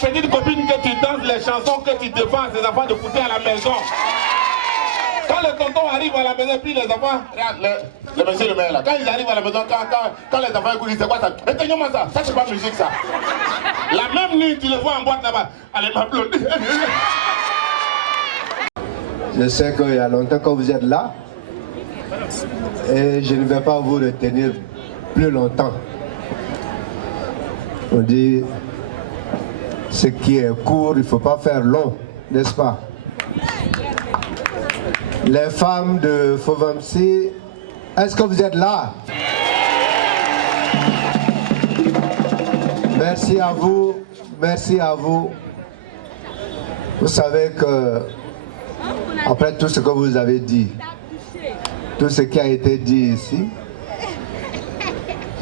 Petite copine que tu danses les chansons que tu défends à tes enfants de écouter à la maison. Quand les tontons arrivent à la maison, puis les enfants, regarde, le monsieur le maire là, quand ils arrivent à la maison, quand les enfants écoutent, ils disent c'est quoi ça? Éteignons-moi ça, ça c'est pas musique ça. La même nuit, tu les vois en boîte là-bas, allez m'applaudir. Je sais qu'il y a longtemps que vous êtes là et je ne vais pas vous retenir plus longtemps. On dit ce qui est court, il ne faut pas faire long, n'est-ce pas? Les femmes de Fovamsi, est-ce que vous êtes là? Merci à vous, merci à vous. Vous savez que, après tout ce que vous avez dit, tout ce qui a été dit ici,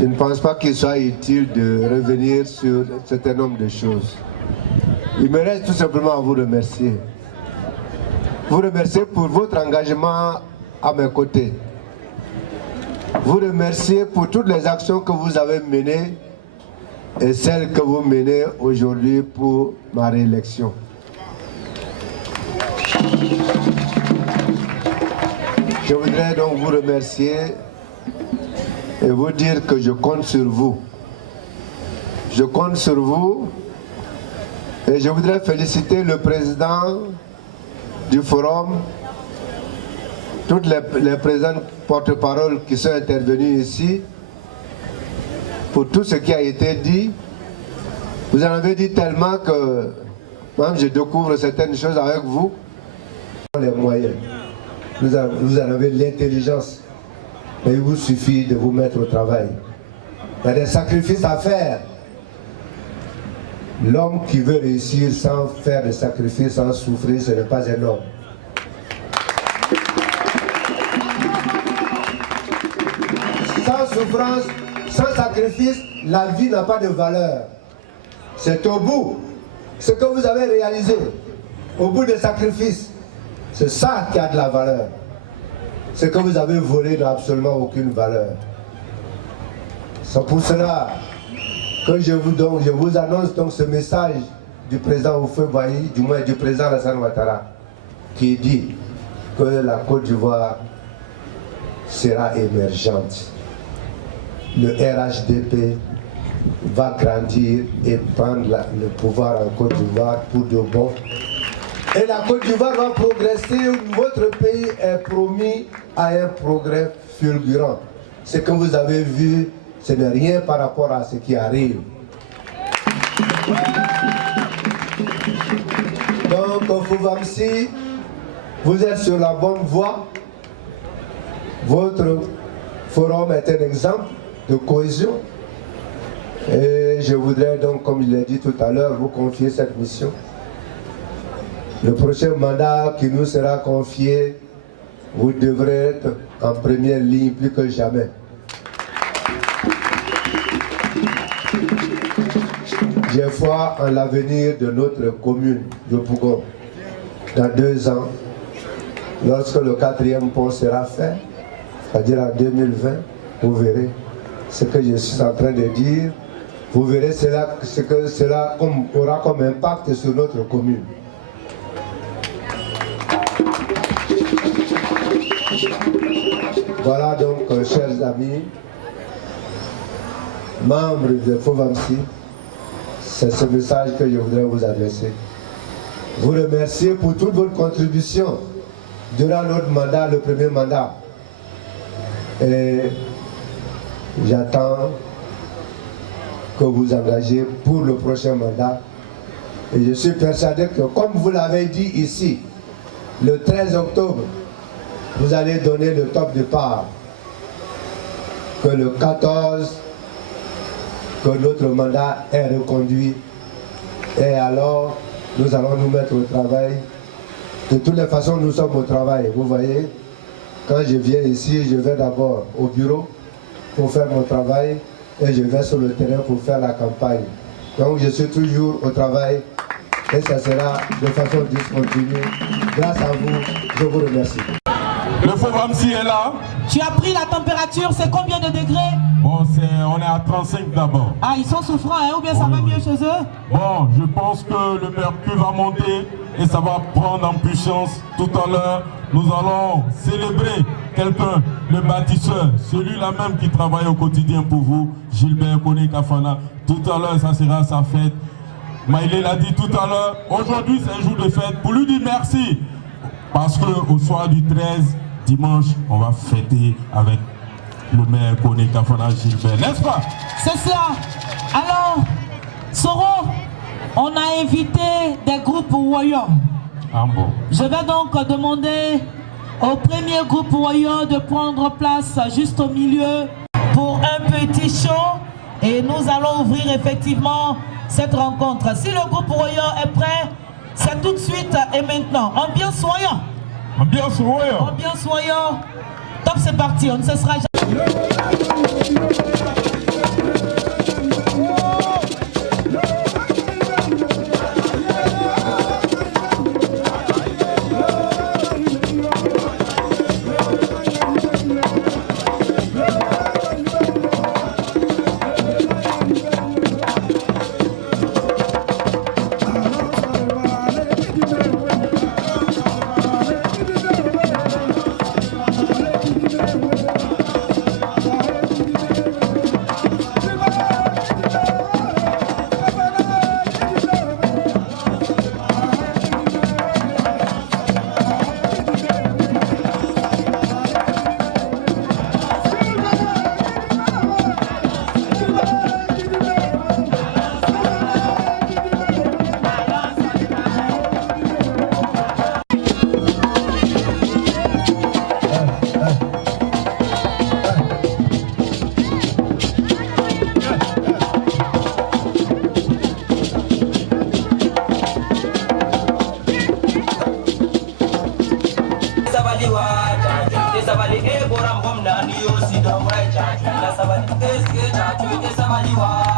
je ne pense pas qu'il soit utile de revenir sur un certain nombre de choses. Il me reste tout simplement à vous remercier. Vous remercier pour votre engagement à mes côtés. Vous remercier pour toutes les actions que vous avez menées et celles que vous menez aujourd'hui pour ma réélection. Je voudrais donc vous remercier et vous dire que je compte sur vous. Je compte sur vous et je voudrais féliciter le président du forum, toutes les présidents porte-parole qui sont intervenus ici, pour tout ce qui a été dit. Vous en avez dit tellement que même je découvre certaines choses avec vous. Les moyens, vous en avez l'intelligence, mais il vous suffit de vous mettre au travail. Il y a des sacrifices à faire. L'homme qui veut réussir sans faire de sacrifices, sans souffrir, ce n'est pas un homme. Sans souffrance, sans sacrifice, la vie n'a pas de valeur. C'est au bout, ce que vous avez réalisé, au bout des sacrifices, c'est ça qui a de la valeur. Ce que vous avez volé n'a absolument aucune valeur. C'est pour cela que je vous annonce donc ce message du président Houphouët-Boigny, du moins du président Alassane Ouattara, qui dit que la Côte d'Ivoire sera émergente. Le RHDP va grandir et prendre le pouvoir en Côte d'Ivoire pour de bon. Et la Côte d'Ivoire va progresser. Votre pays est promis à un progrès fulgurant. Ce que vous avez vu, ce n'est rien par rapport à ce qui arrive. Donc, Fovamsi, vous êtes sur la bonne voie. Votre forum est un exemple de cohésion. Et je voudrais donc, comme je l'ai dit tout à l'heure, vous confier cette mission. Le prochain mandat qui nous sera confié, vous devrez être en première ligne plus que jamais. J'ai foi en l'avenir de notre commune de Pougon. Dans 2 ans, lorsque le 4e pont sera fait, c'est-à-dire en 2020, vous verrez ce que je suis en train de dire. Vous verrez ce que cela aura comme impact sur notre commune. Voilà donc, chers amis, membres de Fovamsi, c'est ce message que je voudrais vous adresser. Vous remercier pour toute votre contribution durant notre mandat, le premier mandat. Et j'attends que vous engagez pour le prochain mandat. Et je suis persuadé que, comme vous l'avez dit ici, le 13 octobre, vous allez donner le top départ. Que le 14, que notre mandat est reconduit. Et alors, nous allons nous mettre au travail. De toutes les façons, nous sommes au travail. Vous voyez, quand je viens ici, je vais d'abord au bureau pour faire mon travail et je vais sur le terrain pour faire la campagne. Donc, je suis toujours au travail et ça sera de façon discontinue. Grâce à vous, je vous remercie. Le feu Ramsi est là. Tu as pris la température, c'est combien de degrés? Bon, on est à 35 d'abord. Ah, ils sont souffrants, hein, ou bien ça va mieux chez eux? Bon, je pense que le mercure va monter et ça va prendre en puissance. Tout à l'heure, nous allons célébrer quelqu'un, le bâtisseur, celui-là même qui travaille au quotidien pour vous, Gilbert Kone Kafana. Tout à l'heure, ça sera sa fête. Maïlé l'a dit tout à l'heure, aujourd'hui c'est un jour de fête. Pour lui dire merci, parce qu'au soir du 13, dimanche, on va fêter avec le maire Kone Kafana Gilbert, n'est-ce pas? C'est cela. Alors, Soro, on a invité des groupes Warriors. Ah bon. Je vais donc demander au premier groupe Warrior de prendre place juste au milieu pour un petit show. Et nous allons ouvrir effectivement cette rencontre. Si le groupe Warrior est prêt, c'est tout de suite et maintenant. Ambiance Warrior. Ambiance Warrior. Ambiance Warrior. Top, c'est parti, on ne cessera jamais. Sabali e boram gom na niyo si dom rai cha. Sabali e ske cha, sabali wa.